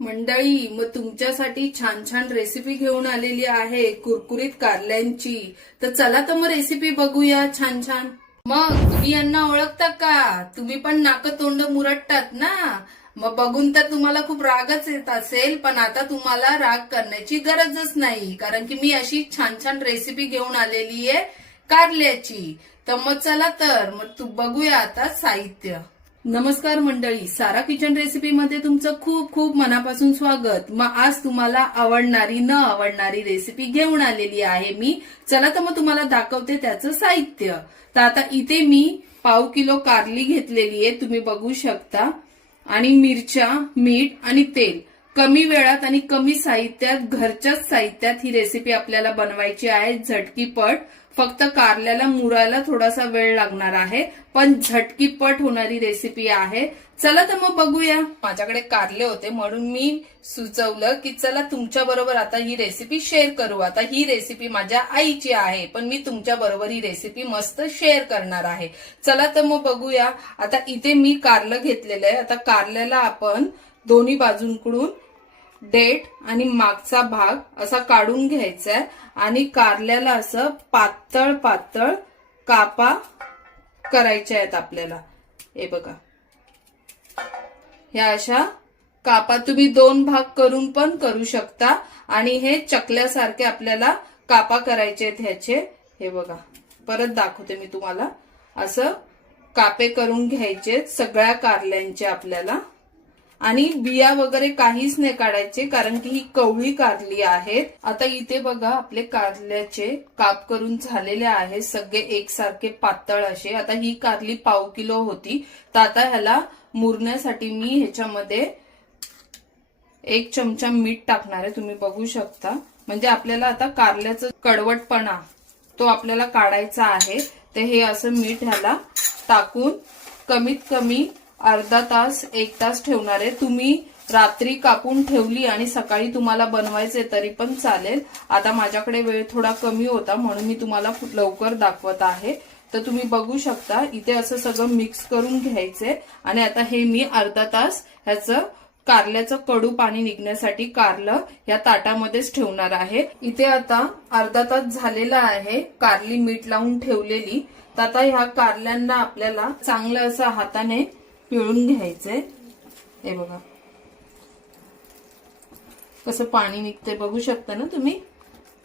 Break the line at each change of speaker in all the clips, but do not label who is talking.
मंडळी मग तुमच्यासाठी छान छान रेसिपी घेऊन आलेली आहे कुरकुरीत कारल्यांची. तर चला तर मग रेसिपी बघूया छान छान. मग तुम्ही यांना ओळखता का? तुम्ही पण नाक तोंड मुरटतात ना? मग बघून तर तुम्हाला खूप रागच येत असेल पण आता तुम्हाला राग करण्याची गरजच नाही कारण की मी अशी छान छान रेसिपी घेऊन आलेली आहे कारल्याची. तर मग चला तर मग तू बघूया आता साहित्य. नमस्कार मंडळी सारा किचन रेसिपी मध्ये तुमचं खूप खूप मनापासून स्वागत. मग आज तुम्हाला आवडणारी न आवडणारी रेसिपी घेऊन आलेली आहे मी. चला तर मग तुम्हाला दाखवते त्याचं साहित्य. तर आता इथे मी पाव किलो कारली घेतलेली आहे तुम्ही बघू शकता. आणि मिरच्या मीठ आणि तेल. कमी वेळात आणि कमी साहित्यात घरच्याच साहित्यात ही रेसिपी आपल्याला बनवायची आहे झटकीपट फक्त कारल्याला मुरायला थोडासा वेळ लागणार आहे. पण झटकीपट होणारी रेसिपी आहे. चला तर मग बघूया. माझ्याकडे कारले होते म्हणून मी सुचवलं की चला तुमच्या बरोबर आता ही रेसिपी शेअर करू. आता ही रेसिपी माझ्या आईची आहे पण मी तुमच्या बरोबर ही रेसिपी मस्त शेअर करणार आहे. चला तर मग बघूया. आता इथे मी कारलं घेतलेलं आहे. आता कारल्याला आपण दोन्ही बाजूंकडून डेट आणि मागचा भाग असा काढून घ्यायचा आहे आणि कारल्याला असं पातळ पातळ कापा करायच्या आहेत आपल्याला. हे बघा. ह्या अशा कापा तुम्ही दोन भाग करून पण करू शकता आणि हे चकल्यासारखे आपल्याला कापा करायचे आहेत ह्याचे. हे बघा. परत दाखवते मी तुम्हाला. असं कापे करून घ्यायचे सगळ्या कारल्यांचे आपल्याला. आणि बिया वगैरे काहीच नाही काढायचे कारण की ही कवळी कारली आहेत. आता इथे बघा आपले कारल्याचे काप करून झालेले आहेत. सगळे एकसारखे पातळ असे. आता ही कारली पाव किलो होती. तर आता ह्याला मुरण्यासाठी मी ह्याच्यामध्ये एक चमचा मीठ टाकणार आहे. तुम्ही बघू शकता. म्हणजे आपल्याला आता कारल्याचा कडवटपणा तो आपल्याला काढायचा आहे. तर हे असं मीठ ह्याला टाकून कमीत कमी अर्धा तास एक तास ठेवणार आहे. तुम्ही रात्री कापून ठेवली आणि सकाळी तुम्हाला बनवायचे तरी पण चालेल. आता माझ्याकडे वेळ थोडा कमी होता म्हणून मी तुम्हाला लवकर दाखवत आहे. तर तुम्ही बघू शकता इथे असं सगळं मिक्स करून घ्यायचंय. आणि आता हे मी अर्धा तास ह्याचं कारल्याचं कडू पाणी निघण्यासाठी कारलं या ताटामध्येच ठेवणार आहे. इथे आता अर्धा तास झालेला आहे कारली मीठ लावून ठेवलेली. तर आता ह्या कारल्यांना आपल्याला चांगलं असं हाताने पिळून घ्यायचे. हे बघा. कसं पाणी निघते बघू शकता ना तुम्ही?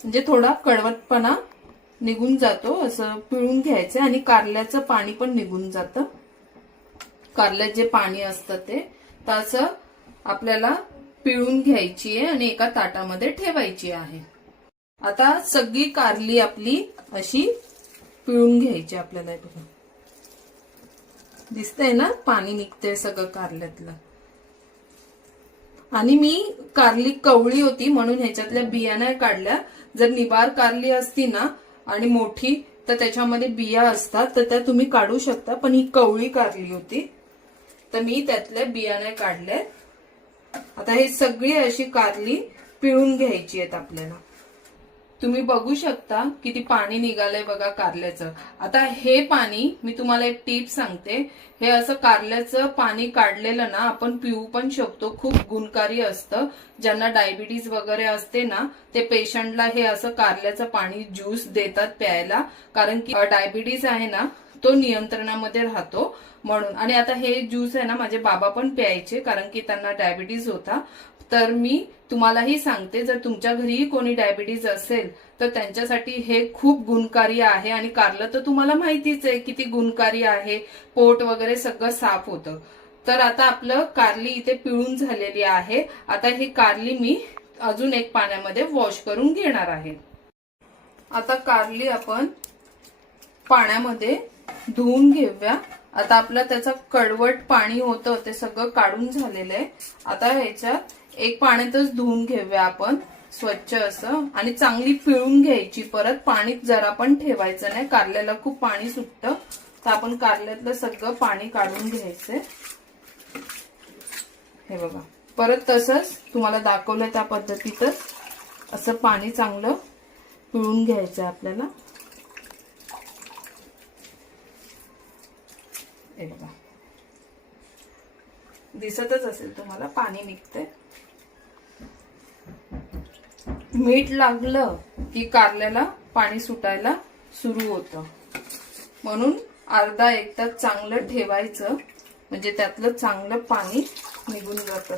म्हणजे थोडा कडवटपणा निघून जातो असं पिळून घ्यायचं आणि कारल्याचं पाणी पण निघून जातं. कारल्यात जे पाणी असतं ते. तर असं आपल्याला पिळून घ्यायची आहे आणि एका ताटामध्ये ठेवायची आहे. आता सगळी कारली आपली अशी पिळून घ्यायची आपल्याला बघा. दिसतंय ना? पाणी निघतंय सगळं कारल्यातलं. आणि मी कारली कवळी होती म्हणून ह्याच्यातल्या बिया काढल्या. जर निबार कारली असती ना आणि मोठी तर त्याच्यामध्ये बिया असतात तर त्या तुम्ही काढू शकता. पण ही कवळी कारली होती तर मी त्यातल्या बिया काढल्या आता हे सगळी अशी कारली पिळून घ्यायची आहेत आपल्याला. तुम्ही बघू शकता किती पाणी निघालंय बघा कारल्याचं. आता हे पाणी मी तुम्हाला एक टीप सांगते. हे असं कारल्याचं पाणी काढलेलं ना आपण पिऊ पण शकतो. खूप गुणकारी असतं. ज्यांना डायबिटीज वगैरे असते ना ते पेशंटला हे असं कारल्याचं पाणी ज्यूस देतात प्यायला. कारण की डायबिटीज आहे ना तो नियंत्रणामध्ये राहतो. म्हणून आणि आता हे ज्यूस आहे ना माझे बाबा पण प्यायचे कारण की त्यांना डायबिटीज होता. तर मी तुम्हालाही सांगते जर तुमच्या घरीही कोणी डायबिटीज असेल तर त्यांच्यासाठी हे खूप गुणकारी आहे आणि कारलं तर तुम्हाला माहितीच आहे किती गुणकारी आहे पोट वगैरे सगळं साफ होतं. तर आता आपलं कारली इथे पिळून झालेली आहे. आता ही कारली मी अजून एक पाण्यामध्ये वॉश करून घेणार आहे. आता कारली आपण पाण्यामध्ये धुवून घेऊया. आता आपलं त्याचं कडवट पाणी होतं ते सगळं काढून झालेलं आहे. आता ह्याच्यात एक पाण्यातच धुवून घेऊया आपण स्वच्छ असं आणि चांगली पिळून घ्यायची परत पाणी जरा पण ठेवायचं नाही कारल्याला खूप पाणी सुटतं तर आपण कारल्यातलं सगळं पाणी काढून घ्यायचंय. हे बघा. परत तसंच तुम्हाला दाखवलं त्या पद्धतीतच असं पाणी चांगलं पिळून घ्यायचं आपल्याला. हे बघा. दिसतच असेल तुम्हाला पाणी निघते मीठ लागलं की कारल्याला पाणी सुटायला सुरू होतं. म्हणून अर्धा एक तास चांगलं ठेवायचं म्हणजे त्यातलं चांगलं पाणी निघून जातं.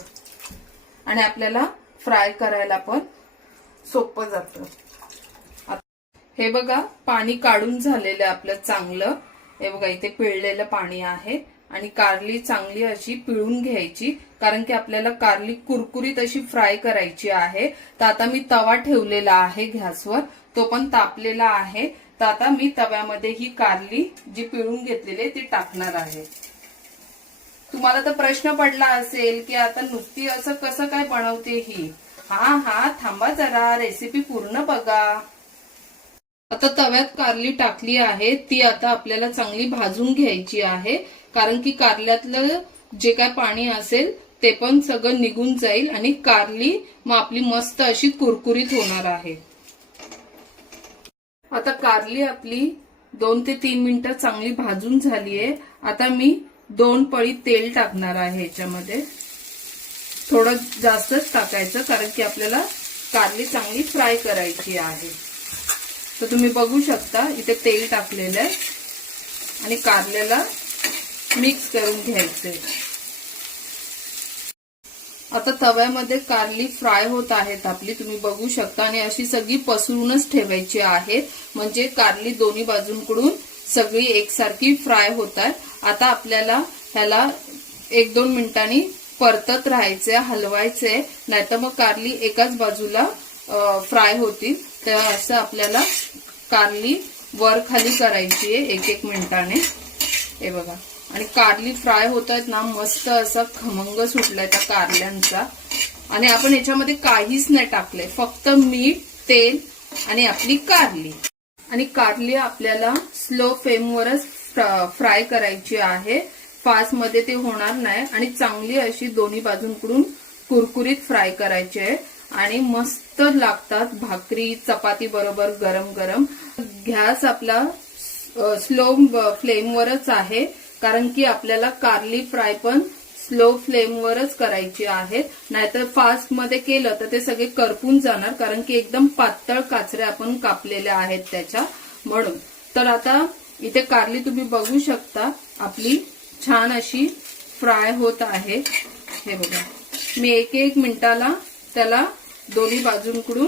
आणि आपल्याला फ्राय करायला पण सोपं जातं. हे बघा पाणी काढून झालेलं आपलं चांगलं. हे बघा इथे पिळलेलं पाणी आहे. आणि कारली चांगली अशी पिळून घ्यायची कारण की आपल्याला कारली कुरकुरीत अशी फ्राय करायची आहे. तर आता मी तवा ठेवलेला आहे गॅसवर. तो पण तापलेला आहे. तर आता मी तव्यामध्ये ही कारली जी पिळून घेतलेली आहे ती टाकणार आहे. तुम्हाला तर प्रश्न पडला असेल की आता नुसती असं कसं काय बनवते ही? हा हा थांबा जरा रेसिपी पूर्ण बघा. आता तव्यात कारली टाकली आहे ती आता आपल्याला चांगली भाजून घ्यायची आहे कारण की कारल्यातलं जे काय पाणी असेल ते पण सगळं निघून जाईल आणि कारली मग आपली मस्त अशी कुरकुरीत होणार आहे. आता कारली आपली दोन ते तीन मिनिटं चांगली भाजून झाली आहे आता मी दोन पळी तेल टाकणार आहे ह्याच्यामध्ये. थोडं जास्तच टाकायचं कारण की आपल्याला कारली चांगली फ्राय करायची आहे. तर तुम्ही बघू शकता इथे तेल टाकलेलं आहे आणि कारल्याला मिक्स करून घ्यायचे आता तव्यामध्ये कारली फ्राय होत आहेत आपली तुम्ही बघू शकता. आणि अशी सगळी पसरूनच ठेवायची आहेत. म्हणजे कारली दोन्ही बाजूंकडून सगळी एकसारखी फ्राय होत आहे आता आपल्याला ह्याला एक दोन मिनिटांनी परतत राहायचे हलवायचे नाहीतर मग कारली एकाच बाजूला फ्राय होतील. तर असं आपल्याला कारली वर खाली करायची आहे एक एक मिनिटाने. हे बघा. आणि कारली फ्राय होत आहेत ना मस्त असा खमंग सुटलाय त्या कारल्यांचा. आणि आपण याच्यामध्ये काहीच नाही टाकलंय. फक्त मीठ तेल आणि आपली कारली. आणि कारली आपल्याला स्लो फ्लेमवरच फ्राय करायची आहे. फास्टमध्ये ते होणार नाही. आणि चांगली अशी दोन्ही बाजूंकडून कुरकुरीत फ्राय करायची आहे. आणि मस्त लागतात. भाकरी चपाती बरोबर गरम गरम. गॅस आपला स्लो फ्लेमवरच आहे. कारण की आपल्याला कारली फ्राय पण स्लो फ्लेमवरच करायची आहे. नाहीतर फास्टमध्ये केलं तर ते सगळे करपून जाणार. कारण की एकदम पातळ काचऱ्या आपण कापलेल्या आहेत त्याच्या. म्हणून. तर आता इथे कारली तुम्ही बघू शकता. आपली छान अशी फ्राय होत आहे. हे बघा. मी एक एक मिनिटाला त्याला दोन्ही बाजूंकडून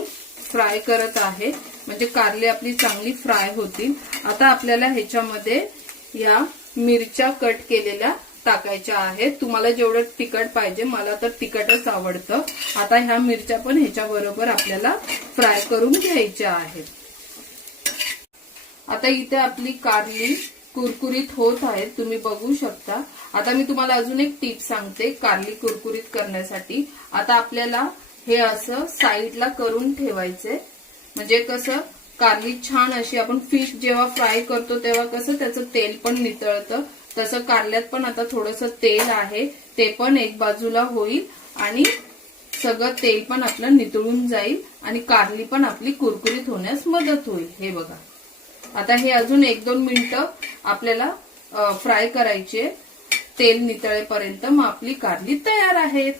फ्राय करत आहे. म्हणजे कारली आपली चांगली फ्राय होतील. आता आपल्याला ह्याच्यामध्ये या मिरच्या कट केलेल्या टाकायच्या आहेत. तुम्हाला जेवढं तिखट पाहिजे मला तर तिखटच आवडतं. आता ह्या मिरच्या पण ह्याच्या बरोबर आपल्याला फ्राय करून घ्यायच्या आहेत. आता इथे आपली कारली कुरकुरीत होत आहेत. तुम्ही बघू शकता. आता मी तुम्हाला अजून एक टीप सांगते कारली कुरकुरीत करण्यासाठी. आता आपल्याला हे असं साईडला करून ठेवायचे. म्हणजे कसं कारली छान अशी आपण फिश जेव्हा फ्राय करतो तेव्हा कसं त्याचं तेल पण नितळतं. तसं कारल्यात पण आता थोडस तेल आहे ते पण एक बाजूला होईल आणि सगळं तेल पण आपलं नितळून जाईल आणि कारली पण आपली कुरकुरीत होण्यास मदत होईल. हे बघा. आता हे अजून एक दोन मिनिटं आपल्याला फ्राय करायचे. तेल नितळेपर्यंत मग आपली कारली तयार आहेत.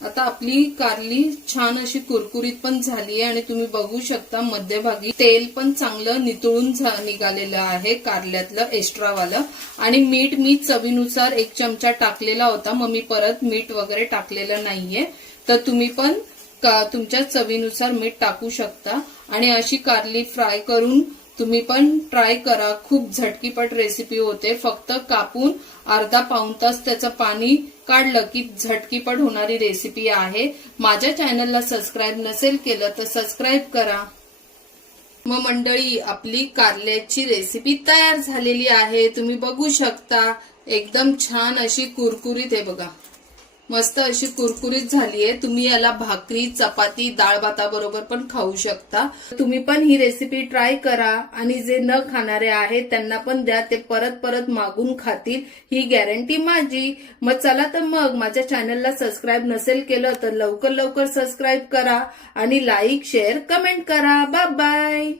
आता आपली कारली छान अशी कुरकुरीत पण झाली आहे आणि तुम्ही बघू शकता मध्यभागी तेल पण चांगलं नितळून निघालेलं आहे कारल्यातलं एक्स्ट्रावालं आणि मीठ मी चवीनुसार एक चमचा टाकलेला होता मग मी परत मीठ वगैरे टाकलेलं नाहीये. तर तुम्ही पण तुमच्या चवीनुसार मीठ टाकू शकता. आणि अशी कारली फ्राय करून तुम्ही पण ट्राय करा. खूप झटकीपट रेसिपी होते. फक्त कापून अर्धा पाऊन तास त्याचं पाणी काढलं की झटकीपट होणारी रेसिपी आहे. माझ्या चॅनलला सबस्क्राईब नसेल केलं तर सबस्क्राईब करा. मग मंडळी आपली कारल्याची रेसिपी तयार झालेली आहे. तुम्ही बघू शकता. एकदम छान अशी कुरकुरीत आहे बघा. मस्त अशी कुरकुरीत झालीये. तुम्ही याला भाकरी चपाती डाळ भाताबरोबर पण खाऊ शकता. तुम्ही पण ही रेसिपी ट्राय करा आणि जे न खाणारे आहेत त्यांना पण द्या. ते परत परत मागून खातील. ही गॅरंटी माझी. मग चला तर मग. माझ्या चॅनलला सबस्क्राईब नसेल केलं तर लवकर लवकर सबस्क्राईब करा आणि लाईक शेअर कमेंट करा. Bye bye